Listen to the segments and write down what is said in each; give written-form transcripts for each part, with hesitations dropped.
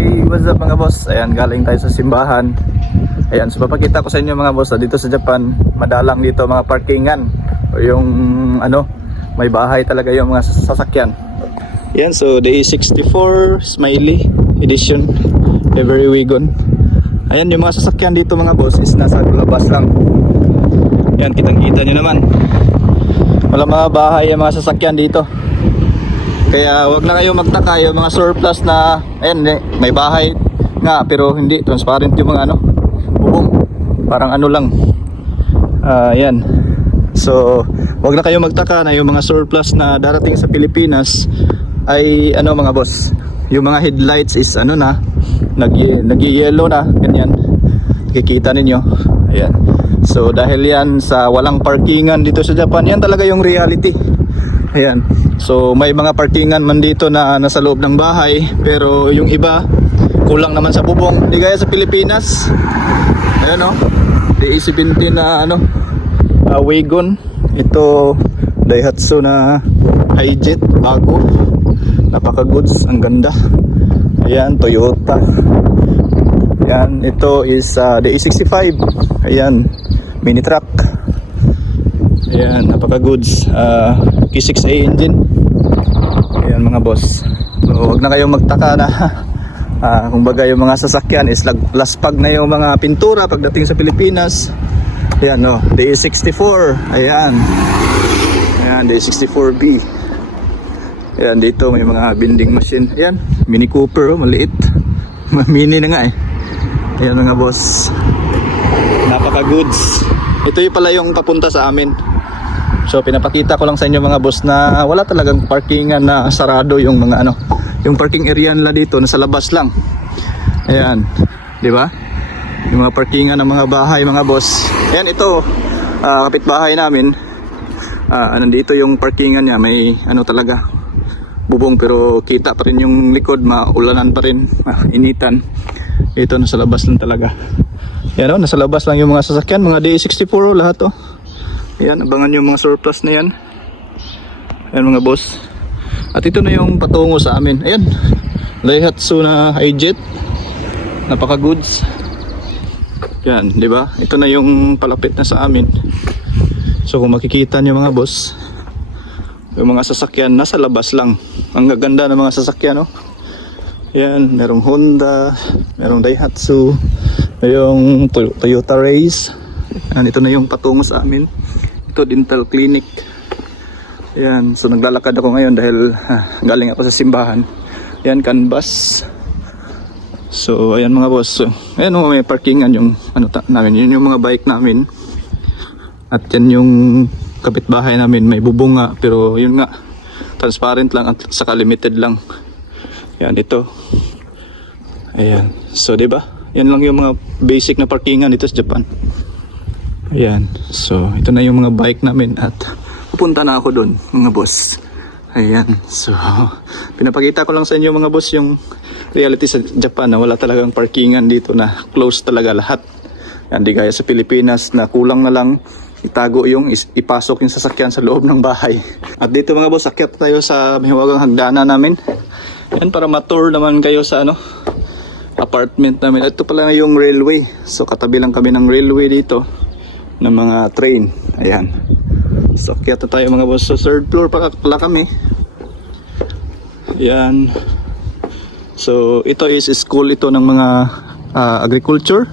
Hey, what's up mga boss? Ayan, galing tayo sa simbahan. Ayan, so papakita ko sa inyo mga boss, dito sa Japan, madalang dito mga parkingan o yung ano, may bahay talaga yung mga sasakyan. Ayan, so day 64 Smiley Edition Every Wagon. Ayan, yung mga sasakyan dito mga boss is nasa labas lang. Ayan, kitang-kita nyo naman. Wala mga bahay yung mga sasakyan dito. Kaya wag na kayo magtaka yung mga surplus na ayan, may bahay nga pero hindi transparent yung mga ano, bubong. Parang ano lang. Ayan. So, wag na kayo magtaka na yung mga surplus na darating sa Pilipinas ay ano mga boss, yung mga headlights is ano na, nag-yellow na, ganyan. Nakikita ninyo. Ayan. So, dahil yan sa walang parkingan dito sa Japan, yan talaga yung reality. Ayan. So may mga parkingan man dito na nasa loob ng bahay, pero yung iba kulang naman sa bubong. Di gaya sa Pilipinas. Ayan o, D17 na ano, wagon. Ito Daihatsu na Hi-Jet, bago. Napaka goods, ang ganda. Ayan, Toyota. Ayan, ito is D65. Ayan, mini truck. Ayan, napaka goods. K6A engine. Ayan mga boss. So, huwag na kayong magtaka na kumbaga yung mga sasakyan is laspag na yung mga pintura pagdating sa Pilipinas. Ayan no, D64. Ayan. Ayan, D64B. Ayan, dito may mga bending machine. Ayan, Mini Cooper, maliit. Mini na nga eh. Ayan mga boss. Napaka goods. Ito yung pala yung papunta sa amin. So pinapakita ko lang sa inyo mga boss na wala talagang parkingan na sarado yung mga ano, yung parking area nila dito nasa labas lang. Ayan, di ba? Yung mga parkingan ng mga bahay mga boss. Ayan, ito kapitbahay namin. Nandito yung parkingan niya, may ano talaga, bubong pero kita pa rin yung likod, maulanan pa rin, initan. Ito nasa labas lang talaga. Ayan o, nasa labas lang yung mga sasakyan, mga D64 lahat o. Ayan, abangan yung mga surplus na yan. Ayan mga boss. At ito na yung patungo sa amin. Ayan, Daihatsu na Hi-Jet. Napaka goods. Yan, di ba? Ito na yung palapit na sa amin. So kung makikita niyo mga boss, yung mga sasakyan nasa labas lang. Ang gaganda ng mga sasakyan, no? Yan, merong Honda, merong Daihatsu, merong Toyota Race. Yan, ito na yung patungo sa amin. Ito, dental clinic. Ayan, so naglalakad ako ngayon dahil galing ako sa simbahan. Ayan, canvas. So ayan mga boss, so, ayan o, may parkingan yung ano namin, yun yung mga bike namin. At yan yung kapitbahay namin, may bubong nga, pero yun nga, transparent lang at saka limited lang. Ayan, ito. Ayan, so diba, yan lang yung mga basic na parkingan dito sa Japan. Ayan, so ito na yung mga bike namin at pupunta na ako doon mga boss. Ayan, so pinapakita ko lang sa inyo mga boss yung reality sa Japan na wala talagang parkingan dito, na close talaga lahat. Yan, di gaya sa Pilipinas na kulang na lang itago yung ipasok yung sasakyan sa loob ng bahay. At dito mga boss, akyat tayo sa mahiwagang hagdanan namin. Yan, para ma-tour naman kayo sa ano, apartment namin. Ito pala yung railway, so katabi lang kami ng railway dito ng mga train. Ayan, so akyat na tayo mga boss. So third floor pala kami. Ayan, so ito is school ito ng mga agriculture.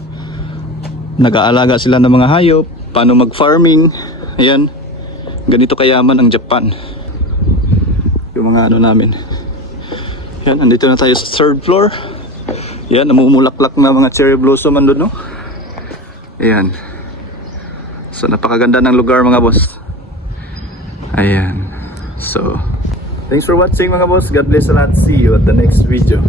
Nag-aalaga sila ng mga hayop, paano mag-farming. Ayan, ganito kayaman ang Japan yung mga ano namin. Ayan, andito na tayo sa third floor. Ayan, namumulaklak na mga cherry blossom andun, no? Ayan, so napakaganda ng lugar mga boss. Ayan, so thanks for watching mga boss. God bless a lot. See you at the next video.